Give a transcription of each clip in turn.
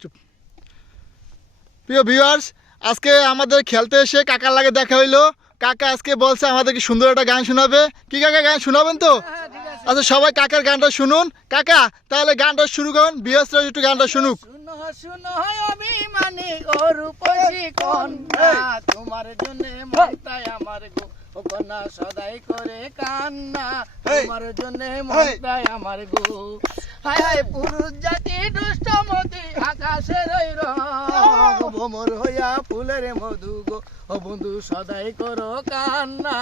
চুপ। প্রিয় ভিউয়ার্স, আজকে আমাদের খেলতে এসে কাকার লাগে দেখা হইলো। কাকা আজকে বলছে আমাদেরকে সুন্দর একটা গান শোনাবে। কি কাকা, গান শোনাবেন তো? আচ্ছা, সবাই কাকার গানটা শুনুন। কাকা তাহলে গানটা শুরু করুন, ভিউয়ার্সরা একটু গানটা শুনুক। শুনো শুনো অভিমানী ও রূপসী কন্যা, তোমার জন্য মনটাই আমার গো ও কন্যা সদাই করে কান্না, তোমার জন্য মনটাই আমার গো। হায় হায় পুরুষ জাতি দুষ্টমতি আকাশের ওই রং, ভ্রমর হইয়া ফুলের মধু গো ও বন্ধু সদাই করো কান্না,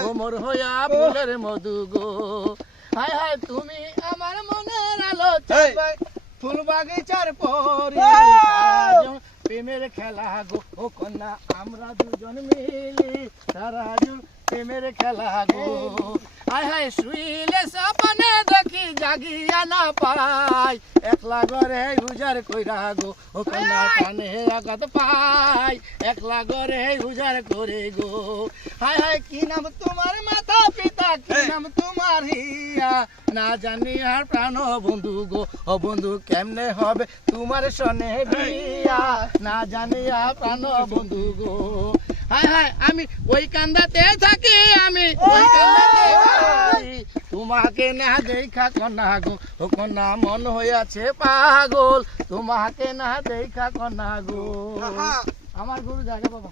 ভ্রমর হইয়া ফুলের মধু গো। হায় হায় তুমি আমার মনের আলো, ফুল বাগিচার পরে প্রেমের খেলা গো ও কন্যা, আমরা দুজন মিলি সারা প্রেমের খেলা গো। হায় হায় শুইলে সপনে দেখি জাগিয়া না পাই, একলা ঘরে উজার কইরা গো ও কন্যা, কানে আঘাত পাই, একলা ঘরে উজার করে গো। হায় হায় কি নাম তোমার মাতা পিতা, কি নাম তোমার হিয়া, না জানি আর প্রাণ বন্ধু গো ও বন্ধু, কেমনে হবে তোমার সনে বিয়া, না জানি আর প্রাণ বন্ধু গো। হায় হায় আমি ওই কান্দাতে থাকি, আমি ওই কান্দাতে থাকি, তোমাকে না দেখা কন্যা গো ও কন্যা, মন হইয়াছে পাগল, তোমাকে না দেখা কন্যা গো। আমার গুরু জায়গা বাবা।